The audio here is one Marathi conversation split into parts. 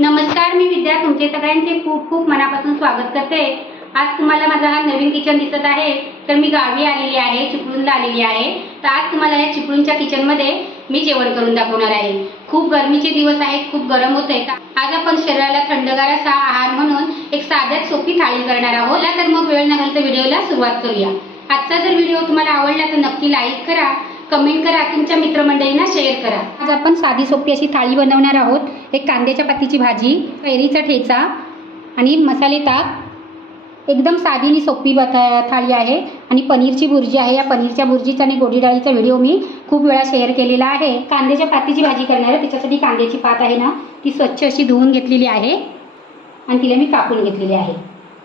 नमस्कार मी विद्या. तुमचे सगळ्यांचे खूप खूप मनापासून स्वागत करते. आज तुम्हाला माझा हा नवीन किचन दिसत आहे. तर मी गावी आलेली आहे चिपळूणला आलेली आहे. तर आज तुम्हाला या चिपळूणच्या किचनमध्ये मी जेवण करून दाखवणार आहे. खूप गरमीचे दिवस आहेत खूप गरम होत आहे आज आपण शरीराला थंडगार असा आहार म्हणून एक साध्यात सोपी थाळी करणार आहोत. तर मग वेळ न घालता व्हिडिओला सुरुवात करूया. आजचा जर व्हिडिओ तुम्हाला आवडला तर नक्की लाईक करा. कमेंट करा तुमच्या मित्रमंडळींना शेअर करा. आज आपण साधी सोपी अशी थाळी बनवणार आहोत. एक कांद्याच्या पातीची भाजी कैरीचा ठेचा आणि मसाले ताक. एकदम साधी आणि सोपी थाळी आहे आणि पनीरची भुर्जी आहे. या पनीरच्या भुर्जीचा आणि गोडी डाळीचा व्हिडिओ मी खूप वेळा शेअर केलेला आहे. कांद्याच्या पातीची भाजी करणार आहे. त्याच्यासाठी कांद्याची पात आहे ना ती स्वच्छ अशी धुवून घेतलेली आहे. आणि तिला मी कापून घेतलेली आहे.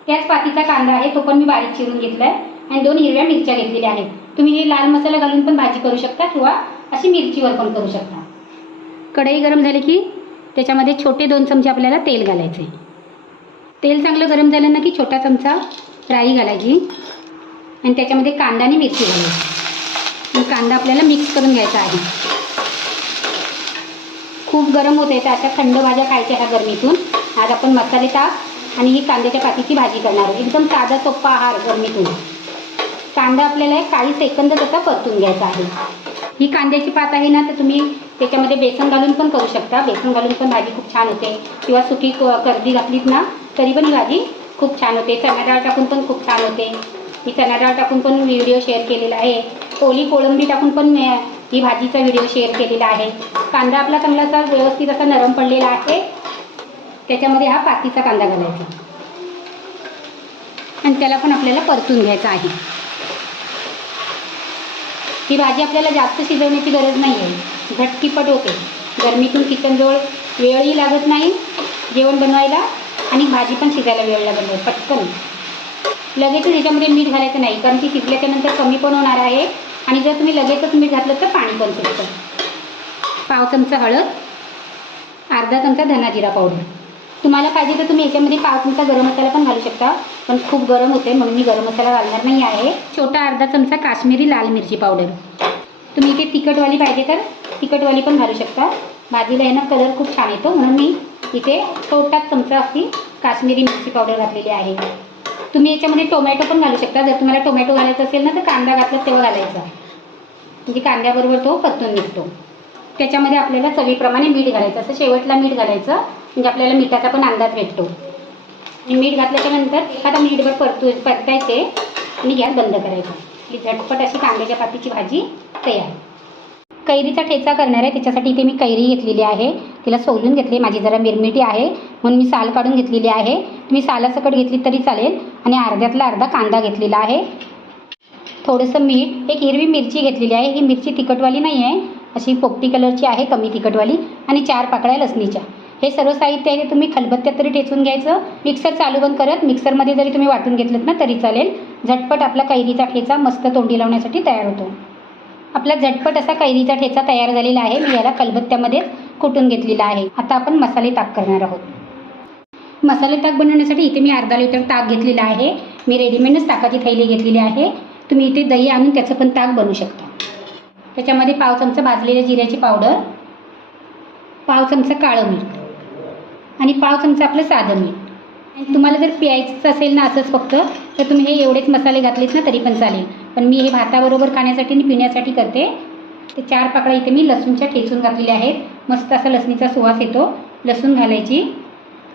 त्याच पातीचा कांदा आहे तो पण मी बारीक चिरून घेतला आहे आणि दोन हिरव्या मिरच्या घेतलेल्या आहेत. तुम्ही हे लाल मसाला घालून पण भाजी करू शकता किंवा अशी मिरचीवर पण करू शकता. कढई गरम झाली की त्याच्यामध्ये छोटे दोन चमचे आपल्याला तेल घालायचे तेल चांगलं गरम झालं ना की छोटा चमचा राई घालायची आणि त्याच्यामध्ये कांदा आणि मिरची घालायची. आणि कांदा आपल्याला मिक्स करून घ्यायचा आहे. खूप गरम होते तर अशा थंड भाज्या खायच्या ह्या गरमीतून. आज आपण मसाले ताक आणि ही कांद्याच्या पातीची भाजी करणार आहे एकदम साधा सोप्पा आहार गरमीतून. कांदा आपल्याला एक काही सेकंद आता परतून घ्यायचा आहे. ही कांद्याची पात आहे ना तर तुम्ही त्याच्यामध्ये बेसन घालून पण करू शकता. बेसन घालून पण भाजी खूप छान होते. किंवा सुकी क- कर्दी घातलीत ना तरी पण ही भाजी खूप छान होते. चणा डाळ टाकून पण खूप छान होते. मी चणा डाळ टाकून पण व्हिडिओ शेअर केलेला आहे. ओली कोळंबी टाकून पण ही भाजीचा व्हिडिओ शेअर केलेला आहे. कांदा आपला चांगला असा व्यवस्थित असा नरम पडलेला आहे. त्याच्यामध्ये हा पातीचा कांदा घालायचा. आणि त्याला पण आपल्याला परतून घ्यायचा आहे. ही भाजी आपल्याला जास्त शिजवण्याची गरज नाही आहे झटकीपट होते. गरमीतून किचनजवळ वेळही लागत नाही जेवण बनवायला आणि भाजी पण शिजायला वेळ लागत नाही पटकन. लगेचच ह्याच्यामध्ये मीठ घालायचं नाही कारण ती शिजल्याच्या नंतर कमी पण होणार आहे आणि जर तुम्ही लगेचच मीठ घातलं तर पाणी पण सुटतं. पाव चमचा हळद अर्धा चमचा धना जिरा पावडर. तुम्हाला पाहिजे तर तुम्ही याच्यामध्ये पाव चमचा गरम मसाला पण घालू शकता. पण खूप गरम होते म्हणून मी गरम मसाला घालणार नाही आहे. छोटा अर्धा चमचा काश्मीरी लाल मिरची पावडर. तुम्ही इथे तिखटवाली पाहिजे तर तिखटवाली पण घालू शकता. भाजीला आहे ना कलर खूप छान येतो म्हणून मी इथे छोटा चमचा अशी काश्मीरी मिरची पावडर घातलेली आहे. तुम्ही याच्यामध्ये टोमॅटो पण घालू शकता. जर तुम्हाला टोमॅटो घालायचा असेल ना तर कांदा घातला तेव्हा घालायचा. म्हणजे कांद्याबरोबर तो परतून निघतो. त्याच्यामध्ये आपल्याला चवीप्रमाणे मीठ घालायचं. असं शेवटला मीठ घालायचं. म्हणजे आपल्याला मिठाचा पण अंदाज भेटतो. मीठ घातल्याच्यानंतर एखादा मिनिटभर परतू परतायचे आणि गॅस बंद करायचा. ही झटपट अशी कांद्याच्या पातीची भाजी तयार. कैरीचा ठेचा करणार आहे त्याच्यासाठी इथे मी कैरी घेतलेली आहे. तिला सोलून घेतली माझी जरा मिरमिटी आहे. म्हणून मी साल काढून घेतलेली आहे. तुम्ही सालासकट घेतली तरी चालेल आणि अर्ध्यातला अर्धा कांदा घेतलेला आहे. थोडंसं मीठ एक हिरवी मिरची घेतलेली आहे. ही मिरची तिखटवाली नाही आहे अशी पोपटी कलरची आहे कमी तिखटवाली. आणि चार पाकळ्या लसणीच्या. हे सर्व साहित्य आहे ते तुम्ही खलबत्त्यात तरी ठेचून घ्यायचं. मिक्सर चालू बंद करत मिक्सरमध्ये जरी तुम्ही वाटून घेतलं ना तरी चालेल. झटपट आपला कैरीचा ठेचा मस्त तोंडी लावण्यासाठी तयार होतो. आपला झटपट असा कैरीचा ठेचा तयार झालेला आहे मी याला खलबत्त्यामध्येच कुटून घेतलेला आहे. आता आपण मसाले ताक करणार आहोत. मसाले ताक बनवण्यासाठी इथे मी अर्धा लिटर ताक घेतलेला आहे. मी रेडीमेडच ताकाची थैली घेतलेली आहे. तुम्ही इथे दही आणून त्याचं पण ताक बनवू शकता. त्याच्यामध्ये पाव चमचा भाजलेल्या जिऱ्याची पावडर पाव चमचा काळं मीठ आणि पाव चमचा आपलं साधं मीठ आणि तुम्हाला जर प्यायचं असेल ना असंच फक्त तर तुम्ही हे एवढेच मसाले घातलेत ना तरी पण चालेल. पण मी हे भाताबरोबर खाण्यासाठी आणि पिण्यासाठी करते. ते चार पाकळ्या इथे मी लसूणच्या ठेचून घातलेल्या आहेत. मस्त असा लसणीचा सुवास येतो. लसूण घालायची.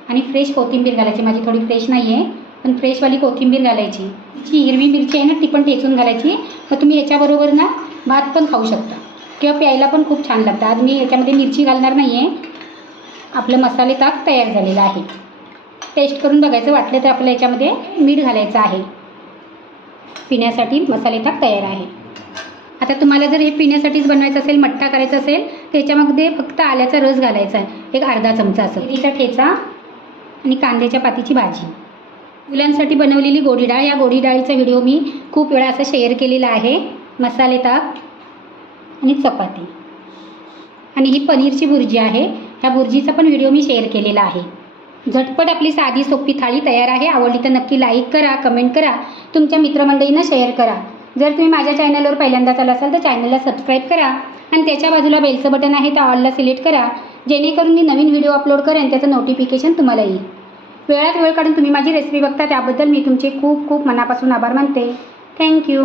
आणि फ्रेश कोथिंबीर घालायची. माझी थोडी फ्रेश नाही आहे पण फ्रेशवाली कोथिंबीर घालायची. जी हिरवी मिरची आहे ना ती पण ठेचून घालायची. मग तुम्ही याच्याबरोबर ना भात पण खाऊ शकता. किंवा प्यायला पण खूप छान लागतं. आज मी याच्यामध्ये मिरची घालणार नाही आहे आपलं मसाले ताक तयार झालेलं आहे. टेस्ट करून बघायचं वाटलं तर आपल्याला याच्यामध्ये मीठ घालायचं आहे. पिण्यासाठी मसाले ताक तयार आहे. आता तुम्हाला जर हे पिण्यासाठीच बनवायचं असेल मठ्ठा करायचा असेल तर याच्यामध्ये फक्त आल्याचा रस घालायचा आहे. एक अर्धा चमचा असं. तिचा ठेचा आणि कांद्याच्या पातीची भाजी. मुलांसाठी बनवलेली गोडी डाळ. या गोडी डाळीचा व्हिडिओ मी खूप वेळा असा शेअर केलेला आहे. मसाले ताक आणि चपाती. आणि ही पनीरची भुर्जी आहे. ह्या बुर्जीचा पण व्हिडिओ मी शेअर केलेला आहे. झटपट आपली साधी सोपी थाळी तयार आहे. आवडली तर नक्की लाईक करा कमेंट करा. तुमच्या मित्रमंडळींना शेअर करा. जर तुम्ही माझ्या चॅनलवर पहिल्यांदाच आला असाल तर चॅनलला सबस्क्राईब करा आणि त्याच्या बाजूला बेलचं बटन आहे त्या ऑलला सिलेक्ट करा. जेणेकरून मी नवीन व्हिडिओ अपलोड करेन त्याचं नोटिफिकेशन तुम्हाला येईल. वेळात वेळ काढून तुम्ही माझी रेसिपी बघता त्याबद्दल मी तुमचे खूप खूप मनापासून आभार मानते. थँक्यू